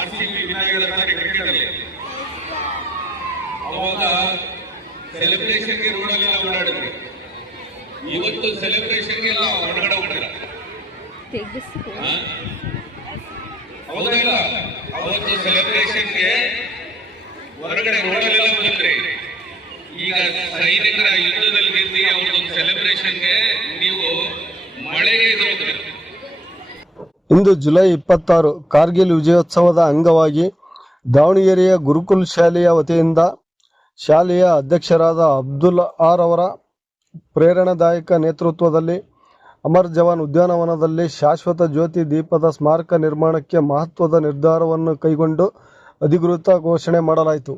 R C B cricket ಅಲ್ಲಿ ಅವಾಗ ಸೆಲೆಬ್ರೇಷನ್ಗೆ ರೋಡಲ್ಲಿ ಓಡಾಡಿದ್ವಿ. ಇವತ್ತು ಸೆಲೆಬ್ರೇಷನ್ಗೆ ಎಲ್ಲ ಹೊರಗಡೆ ಹೋಗ್ತಿಲ್ಲ Take this to ಹಾ? ಹೌದಿಲ್ಲ ಅವತ್ತು ಸೆಲೆಬ್ರೇಷನ್ಗೆ ಹೊರಗಡೆ ರೋಡಲ್ಲೆಲ್ಲ ಬಂದ್ರಿ. ಈಗ ಸೈನಿಕರ ಯುದ್ಧದಲ್ಲಿ ನಿಂತು ಅವ್ರದ್ದೊಂದು ಸೆಲೆಬ್ರೇಷನ್ಗೆ ನೀವು ಮಳೆಗೆ ಇರೋದ್ರಿ ಇಂದು ಜುಲೈ ಇಪ್ಪತ್ತಾರು ಕಾರ್ಗಿಲ್ ವಿಜಯೋತ್ಸವದ ಅಂಗವಾಗಿ ದಾವಣಗೆರೆಯ ಗುರುಕುಲ್ ಶಾಲೆಯ ವತಿಯಿಂದ ಶಾಲೆಯ ಅಧ್ಯಕ್ಷರಾದ ಅಬ್ದುಲ್ ಆರ್ ಅವರ ಪ್ರೇರಣಾದಾಯಕ ನೇತೃತ್ವದಲ್ಲಿ ಅಮರ್ ಜವಾನ್ ಉದ್ಯಾನವನದಲ್ಲಿ ಶಾಶ್ವತ ಜ್ಯೋತಿ ದೀಪದ ಸ್ಮಾರಕ ನಿರ್ಮಾಣಕ್ಕೆ ಮಹತ್ವದ ನಿರ್ಧಾರವನ್ನು ಕೈಗೊಂಡು ಅಧಿಕೃತ ಘೋಷಣೆ ಮಾಡಲಾಯಿತು.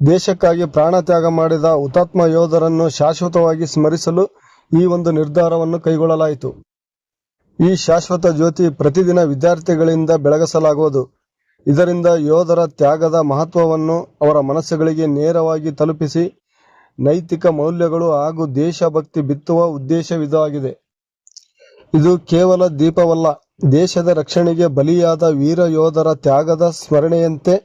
ದೇಶಕ್ಕಾಗಿ ಪ್ರಾಣ ತ್ಯಾಗ ಮಾಡಿದ ಹುತಾತ್ಮ ಯೋಧರನ್ನು ಶಾಶ್ವತವಾಗಿ ಸ್ಮರಿಸಲು ಈ ಒಂದು ನಿರ್ಧಾರವನ್ನು ಕೈಗೊಳ್ಳಲಾಯಿತು. ಈ ಶಾಶ್ವತ ಜ್ಯೋತಿ ಪ್ರತಿದಿನ ವಿದ್ಯಾರ್ಥಿಗಳಿಂದ ಬೆಳಗಿಸಲಾಗುವುದು. ಇದರಿಂದ ಯೋಧರ ತ್ಯಾಗದ ಮಹತ್ವವನ್ನು ಅವರ ಮನಸ್ಸುಗಳಿಗೆ ನೇರವಾಗಿ ತಲುಪಿಸಿ ನೈತಿಕ ಮೌಲ್ಯಗಳು ಹಾಗೂ ದೇಶಭಕ್ತಿ ಬಿತ್ತುವ ಉದ್ದೇಶವಿದಾಗಿದೆ. ಇದು ಕೇವಲ ದೀಪವಲ್ಲ, ದೇಶದ ರಕ್ಷಣೆಗೆ ಬಲಿಯಾದ ವೀರ ಯೋಧರ ತ್ಯಾಗದ ಸ್ಮರಣೆಯಂತೆ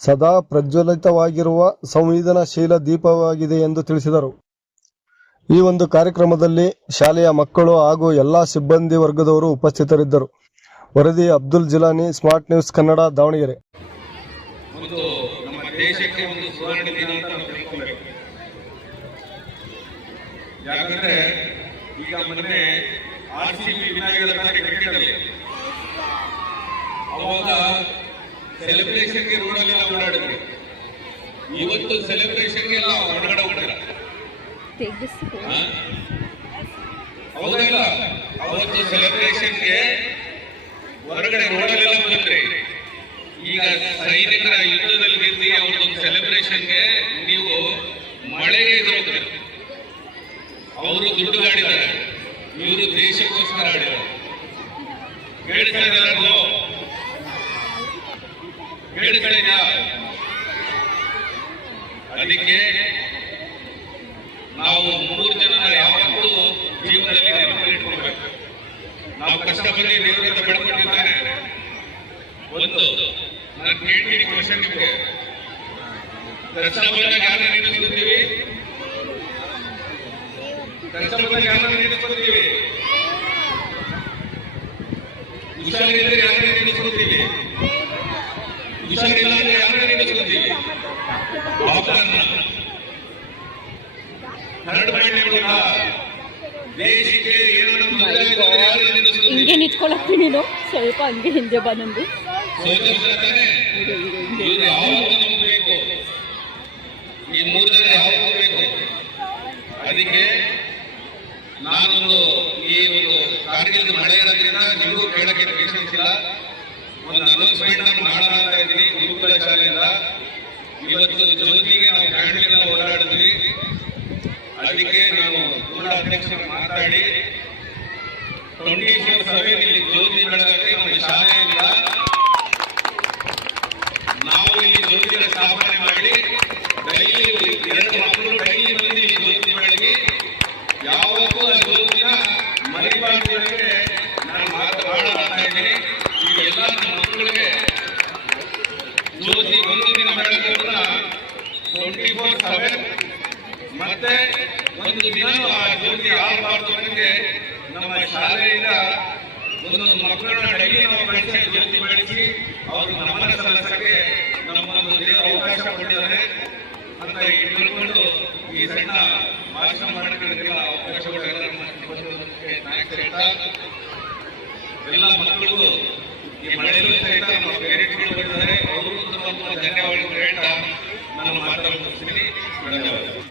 ಸದಾ ಪ್ರಜ್ವಲಿತವಾಗಿರುವ ಸಂವೇದನಾಶೀಲ ದೀಪವಾಗಿದೆ ಎಂದು ತಿಳಿಸಿದರು. ಈ ಒಂದು ಕಾರ್ಯಕ್ರಮದಲ್ಲಿ ಶಾಲೆಯ ಮಕ್ಕಳು ಹಾಗೂ ಎಲ್ಲಾ ಸಿಬ್ಬಂದಿ ವರ್ಗದವರು ಉಪಸ್ಥಿತರಿದ್ದರು. ವರದಿ ಅಬ್ದುಲ್ ಜಿಲಾನಿ, ಸ್ಮಾರ್ಟ್ ನ್ಯೂಸ್ ಕನ್ನಡ, ದಾವಣಗೆರೆ. ಯಾಕಂದ್ರೆ ಈಗ ಮೊನ್ನೆ ಸೆಲೆಬ್ರೇಷನ್ಗೆ ರೋಡಲ್ಲಿ ಓಡಾಡಿದ್ವಿ ಇವತ್ತು ಸೆಲೆಬ್ರೇಷನ್ಗೆ ಎಲ್ಲ ಹೊರಗಡೆ ಹೋಗ್ತಿಲ್ಲ ಹಾ? ಹೌದಿಲ್ಲ? ಅವತ್ತು ಸೆಲೆಬ್ರೇಷನ್ಗೆ ಹೊರಗಡೆ ರೋಡಲ್ಲೆಲ್ಲ ಬಂದ್ರಿ ಈಗ ಸೈನಿಕರ ಯುದ್ಧದಲ್ಲಿ ನಿಂತು ಅವ್ರದ್ದೊಂದು ಸೆಲೆಬ್ರೇಷನ್ಗೆ ನೀವು ಮಳೆಗೆ ಇರೋದ್ರಿ ಅವರು ದುಡ್ಡುಗಾಡಿದ್ದಾರೆ ಇವರು ದೇಶಕ್ಕೋಸ್ಕರ ಆಡಿದ್ದಾರೆ ಕೇಳಿಸ್ತಾ ಇದೆಯಲ್ಲ ಎಲ್ಲರಿಗೂ? ಅದಕ್ಕೆ ನಾವು ಮೂರು ಜನ ಯಾವತ್ತೂ ಜೀವನದಲ್ಲಿ ನೆನಪಿಟ್ಕೊಳ್ಬೇಕು ನಾವು ಕಷ್ಟಪಟ್ಟು ದೇವರಿಂದ ಬೆಳ್ಕೊಂಡಿದ್ದಾನೆ ಒಂದು ನಾನು ಕೇಳ್ತೀನಿ ಕ್ವಶನ್ ನಿಮಗೆ. ಕಷ್ಟ ಬಂದಾಗ ಯಾರನ್ನ ನೆನೆಸ್ಕೊತೀವಿ ಕಷ್ಟ ಬಂದಾಗ ಯಾರನ್ನ ನೆನೆಸ್ಕೊತೀವಿ ಹುಷಾರಿದ್ರೆ ಯಾರನ್ನ ನೆನೆಸ್ಕೊತೀವಿ ಹುಷಾರಿಲ್ಲ ಅಂದ್ರೆ ಯಾರನ್ನ ನೆನೆಸ್ಕೊತೀವಿ ಪಾಪರನ್ನ ಕರಡು ಮಾಡಿಕೊಳ್ಳ ಹಿಂಗೆ ನಿಂತ್ಕೊಳಕ್ಕೆ ನೀನು? ಸ್ವಲ್ಪ ಹಂಗೆ ಹಿಂದೆ ಬಾ ನಂದು. ಅದಕ್ಕೆ ನಾನೊಂದು ಈ ಒಂದು ಕಾರ್ಗಿಲ್ ಮಳೆ ಇರೋದ್ರಿಂದ ನಿಮಗೂ ಕೇಳಕ್ಕೆ ಇಲ್ಲ ಒಂದು ಅನೌನ್ಸ್ಮೆಂಟ್ ನಾನು ಮಾಡೋಣ ಅಂತ ಇದ್ದೀನಿ. ಗುರುಕುಲ ಶಾಲೆಯಿಂದ ಇವತ್ತು ಜ್ಯೋತಿಗೆ ನಾವು ಬ್ಯಾಂಡ್ಗೆಲ್ಲ ಓಡಾಡಿದ್ವಿ. ಅದಕ್ಕೆ ಕೂಡ ಅಧ್ಯಕ್ಷರು ಮಾತಾಡಿ ಸೆವೆನ್ ಇಲ್ಲಿ ಜ್ಯೋತಿ ಬೆಳಗಕ್ಕೆ ನಮ್ಮ ಶಾಲೆಯಿಂದ ನಾವು ಇಲ್ಲಿ ಜ್ಯೋತಿನ ಸ್ಥಾಪನೆ ಮಾಡಿ, ಡೈಲಿ ಎರಡು ಮಕ್ಕಳು ಡೈಲಿ ಬಂದು ಇಲ್ಲಿ ಜ್ಯೋತಿ ಬೆಳಗಿ ಯಾವತ್ತೂ ಆ ಜ್ಯೋತಿನ ಮರಿಬಾರ್ದಂತೆ ನಾನು ಮಾತನಾಡ್ತಾ ಇದ್ದೀನಿ. ಈಗ ಎಲ್ಲ ನಮ್ಮ ಮಕ್ಕಳಿಗೆ ಜ್ಯೋತಿ ಒಂದು ದಿನ ಬೆಳಗೋದನ್ನ ಟ್ವೆಂಟಿ ಫೋರ್ ಸೆವೆನ್ ಮತ್ತೆ ಒಂದು ದಿನ ಆ ಜ್ಯೋತಿ ಆಗಬಾರ್ದು ಅನ್ನೋಕ್ಕೆ ನಮ್ಮ ಶಾಲೆಯಿಂದ ಒಂದೊಂದು ಮಕ್ಕಳನ್ನ ಡೈಲಿ ನಾವು ಕಳಿಸಿ ಜ್ಯೋತಿ ಮಾಡಿಸಿ ಅವ್ರಿಗೆ ನಮನ ಸಲ್ಲಿಸಕ್ಕೆ ನಮ್ಮೊಂದು ದೇವರ ಅವಕಾಶ ಕೊಟ್ಟಿದ್ದಾರೆ. ಅಂತ ಇಟ್ಕೊಂಡು ಈ ಸಣ್ಣ ಭಾಷಣ ಮಾಡೋದಕ್ಕೆಲ್ಲ ಅವಕಾಶ ಕೊಟ್ಟಿದ್ದಾರೆ ಎಲ್ಲ ಮಕ್ಕಳಿಗೂ ಈ ಮಳೆಯಲ್ಲೂ ಸಹಿತ ನಮ್ಮ ಪೇರೆಂಟ್ಸ್ಗಳು ಬಂದಿದ್ದಾರೆ. ಅವರು ತುಂಬ ತುಂಬ ಧನ್ಯವಾದಗಳು ಹೇಳ್ತಾ. ನಾನು ಮಾತಾಡ್ತೀನಿ ಧನ್ಯವಾದಗಳು.